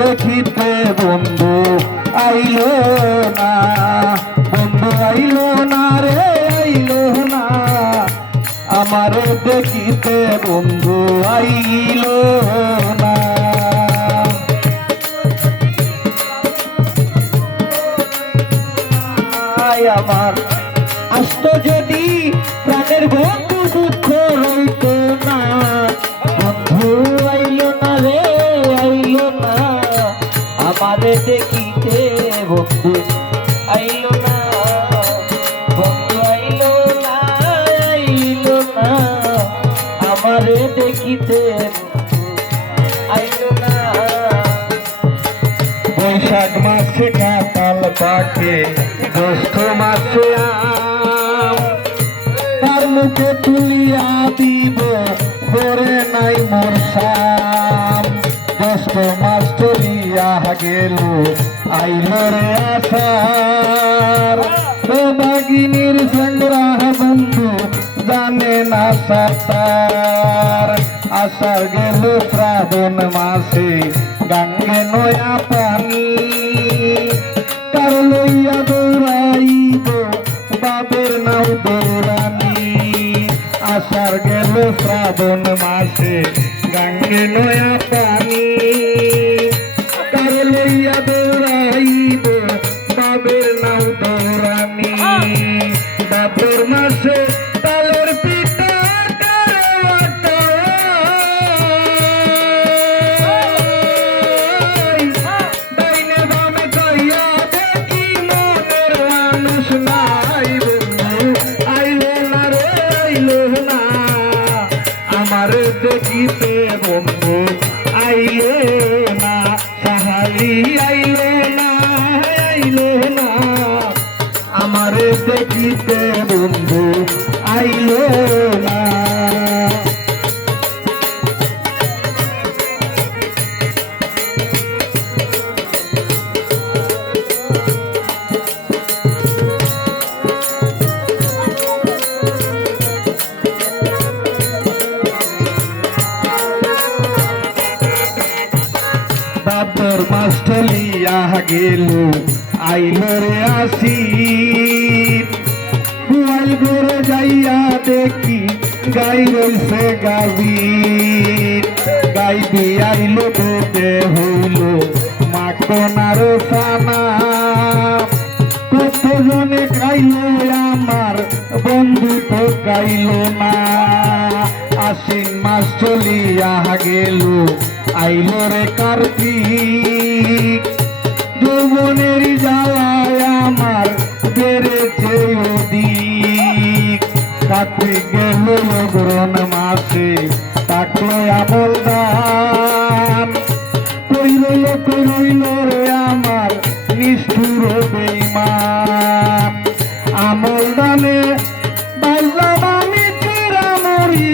দেখিতে বন্ধু আইলো না, বন্ধু আইলো না রে আইলো না, আমার দেখিতে বন্ধু আইলো না। আমার আসত যদি প্রাণের বন্ধু দুঃখ রইত না, বন্ধু আইলো না রে আইলো না, আমারে দেখিতে বন্ধু আইলো না, বন্ধু আইলো না আইলো না, আমারে দেখিতে বন্ধু আইলো না। বৈশাখ মাসে কাঁঠাল পাকে, জ্যৈষ্ঠ মাসে আম, তার মুখে তুলিয়া দিব ভরে নাই মোর শাম। জ্যৈষ্ঠ মাস চলিয়া গেল আইল রে আষাঢ়, বাগিনীর সংগ্রাহ বন্ধু জানে না সাঁতার। আষাঢ় গেল শ্রাবণ মাসে গাঙ্গে নয়া পানি, কার লইয়া দৌড়াইব বাবের নাও দৌড়ানি। আষাঢ় গেল শ্রাবণ মাসে গাঙ্গে নয়া পানি, কার লইয়া দৌড়াইব বাবের নাও দৌড়ানি। বাবের মাসে তালের পিঠা ডাইনে বামে কইয়া দেখি মনের মানুষ নাই, বন্ধু আইলো না রে আইলো না, আমার দেখিতে বন্ধু আইলো না। সাহালি আইলো না আইলো না, আমার দেখিতে বন্ধু আইলো না। ভাদ্র মাস চলিয়া গেল আইল রে আশির, গোয়াল ঘরে যাইয়া দেখি গাই রইছে গাভীর। গাই দিয়াইল দুধে হইল মাখনার ছানা, কতজনে খাইল আমার বন্ধু তো খাইল না। আশ্বিন মাস চলিয়া গেল আইল রে কার্তিক, যৌবনের জ্বালায় আমার বেড়েছে অধিক। কার্তিক গেল অগ্রহণ মাসে থাকলো আমল দান, কই রইল রে আমার নিষ্ঠুর বেঈমান। আমল দানে বাজলাম আমি চিরামরি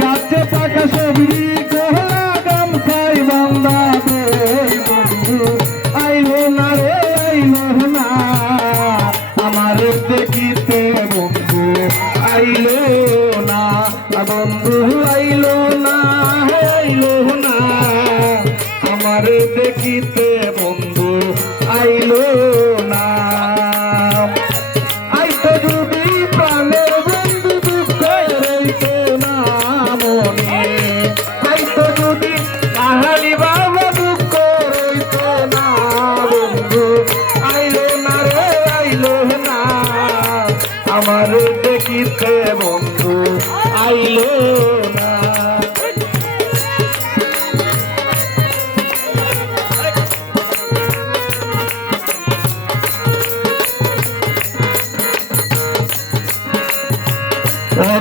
গাছে পাকা সবরি কোহলা গামছাই বান্দা বন্ধু আইলো না রে আইলো না, আমার দেখিতে বন্ধু আইলো না, বন্ধু আইলো না আইলো না, আমার দেখিতে বন্ধু আইলো না। আইতো যদি প্রাণের বন্ধু দুঃখ রইতো না মনে, আইতো যদি কাহালি বাবা দুঃখ রইতো না বন্ধু আইলো না রে আইলো না, আমার দেখিতে বন্ধু আইলো না।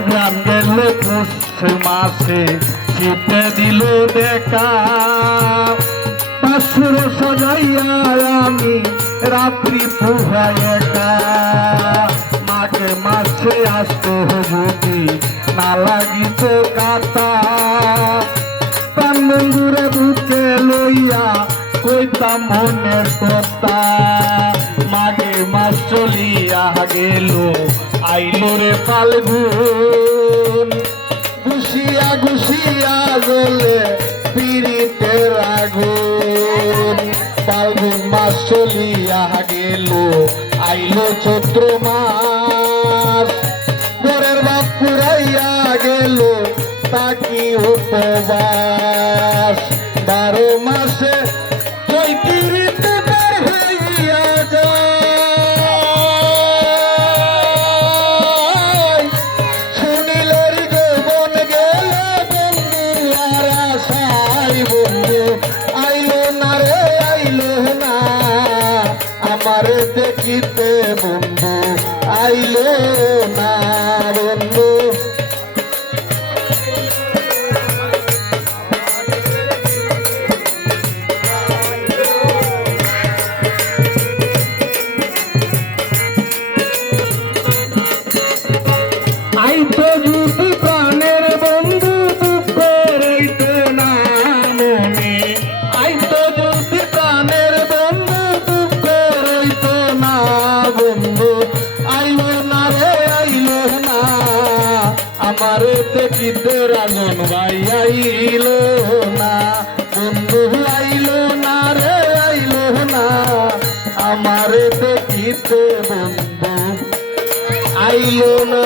গ্রাম গেল পৌষ মাসে শীতে দিল দেখা, পাশুর সজাইয়া আমি রাত্রি পোহাই একা। মাঘে মাসে আসতো যদি না লাগিত কাতা, প্রাণ বন্ধুরে বুকে লইয়া কইতাম মনের কথা। মাঘে মাস চলিয়া গেল আইলো রে ফাল্গুন, খুশি ঘুষিয়া জ্বলে পীড়িতের আগুন ফাল্গুন মাস চলিয়া গেল আইলো চৈত্র মাস ঘরের বাপ পুরাইয়া গেল তাকি উপবাস 12 মাসে চৈতিরিতে বের হইয়া যায় শুনিলের জীবন গেল বন্ধু আর আশাই বন্ধু আইলো না রে আইলো না আমার দেখিতে বন্ধু আইলো না বন্ধু আইতো যদি প্রাণের বন্ধু দুঃখ রইতে না মনে আইতো যদি প্রাণের বন্ধু দুঃখ রইতে না বন্ধু আইলো না রে আইলো না আমার দেখিতে রাজন ভাই আইলো না বন্ধু আইলো না রে আইলো না আমার দেখিতে বন্ধু আইলো না।